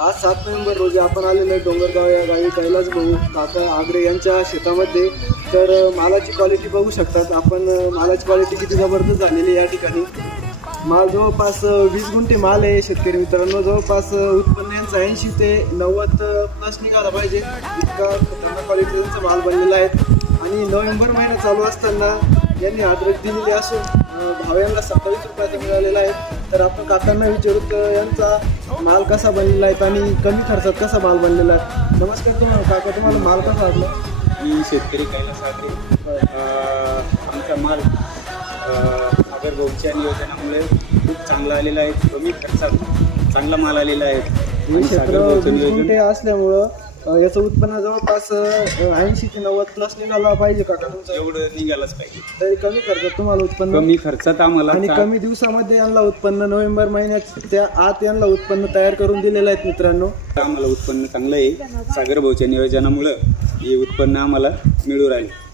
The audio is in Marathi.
आज 7 नोव्हेंबर रोजी आपण आलेलो आहे डोंगरगाव या गावी कैलास भाऊ काका आगरे यांच्या शेतामध्ये. तर मालाची क्वालिटी बघू शकतात आपण. मालाची क्वालिटी किती जबरदस्त झालेली या ठिकाणी. माल जवळपास 20 गुंठे माल आहे शेतकरी मित्रांनो. जवळपास उत्पन्न यांचं 80 ते 90 प्लस निघाला पाहिजे इतका खतरनाक क्वालिटीचा माल बनलेला आहे. आणि नोव्हेंबर महिना चालू असताना यांनी अद्रक दिलेली असून भाव यांना 27 रुपयाचा मिळालेला आहे. तर आपण काकांना विचारूत यांचा माल कसा बनलेला आहे आणि कमी खर्चात कसा माल बनलेला आहे. नमस्कार तुम्हाला काका, तुम्हाला माल कसा वाटला? मी शेतकरी कैलास आगरे. आमचा माल सागर भाऊच्या नियोजनामुळे खूप चांगला आलेला आहे. कमी खर्चात चांगला माल आलेला आहे. हे क्षेत्र 20 गुंठे असल्यामुळं याचं उत्पन्न जवळपास 80 ते 90 प्लस निघाला पाहिजे काका तुमचं. एवढं निघालंच पाहिजे. तरी कमी खर्चात तुम्हाला उत्पन्न, कमी खर्चात आम्हाला आणि कमी दिवसामध्ये यांना उत्पन्न नोव्हेंबर महिन्यात त्या आत यांना उत्पन्न तयार करून दिलेलं आहे मित्रांनो. आम्हाला उत्पन्न चांगलं आहे. सागर भाऊच्या नियोजनामुळं हे उत्पन्न आम्हाला मिळू राहिले.